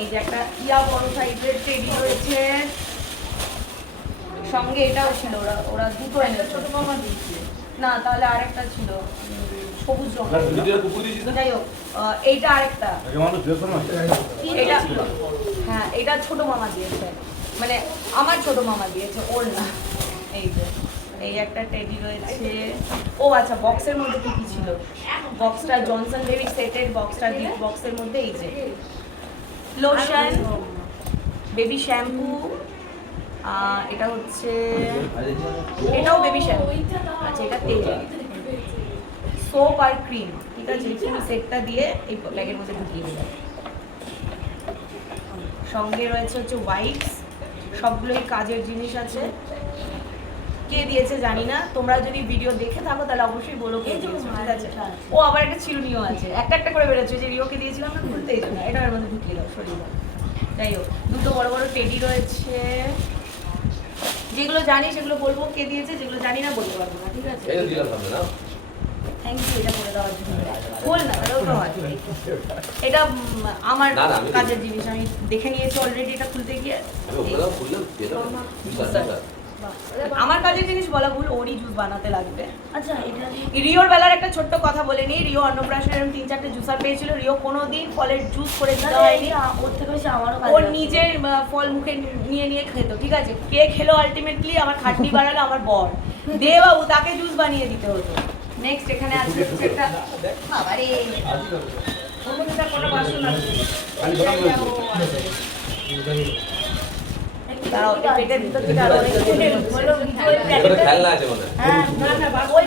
এই যে একটা ইয়া বড় সাইজের টেডি রয়েছে, সঙ্গে এটাও ছিল, ওরা দুটো এনেছে। না তাহলে আরেকটা ছিল সবুজ রঙের, যাই হোক এইটা আরেকটা, এটা হ্যাঁ এটা ছোট মামা দিয়েছে, মানে আমার ছোট মামা দিয়েছে, ওর না। এই যে এই একটা টেডি রয়েছে। ও আচ্ছা, বক্সের মধ্যে কি কি ছিল, বক্সটা জনসন বেবি সেটের বক্সটা, গিফট বক্সের মধ্যে এই যে লোশন, বেবি শ্যাম্পু, এটা হচ্ছে, এটাও বেবি শ্যাম্পু, আচ্ছা এটা তেল, সোপ আর ক্রিম, ঠিক আছে, পুরো সেটটা দিয়ে এই ব্যাগের মধ্যে ঢুকিয়ে দেবে। সঙ্গে রয়েছে হচ্ছে ওয়াইপস, সবগুলোই কাজের জিনিস আছে। কে দিয়েছে জানি না, তোমরা যদি ভিডিও দেখে থাকো তাহলে অবশ্যই বলো কে দিয়েছে, ঠিক আছে। ও আবার একটা চিরুনিও আছে, একটা একটা করে বেরোচ্ছে, যে রিওকে দিয়েছিলাম না খুলতে, এই জন্য এটার মধ্যে ঢুকিয়ে দাও, সরিয়ে দাও। যাই হোক, দুটো বড় বড় টেডি রয়েছে, যেগুলো জানি সেগুলো বলবো কে দিয়েছে, যেগুলো জানি না বলতে পারবো না, ঠিক আছে। থ্যাংক ইউ এটা করে দেওয়ার জন্য। বল না তাহলেও তো হয়, এটা আমার কাজের জিনিস, আমি দেখে নিয়েছি অলরেডি, এটা খুলতে গিয়ে আমার কাজের জিনিস বলা ভুল, ওরই জুস বানাতে লাগবে। আচ্ছা, রিওর বেলার একটা ছোট্ট কথা বলে নি, রিও অন্নপ্রাশনে এরকম 3-4টে জুসার পেয়েছিল, রিও কোনোদিন ফলের জুস করে দিতে হয়নি, ওর থেকে বেশি আমারও ওর নিজের ফল মুখে নিয়ে নিয়ে খেতো, ঠিক আছে। কে খেলো আলটিমেটলি, আমার খাটনি বাড়ালো আমার বর দে বাবু, তাকে জুস বানিয়ে দিতে হতো। নেক্সট এখানে আছে একটা, বাবারে অন্যটা কোনো বাসন আছে, তারাও পেটের ভিতর থেকে আরো অনেক খেলনা আছে মনে হয়। হ্যাঁ না না, ওই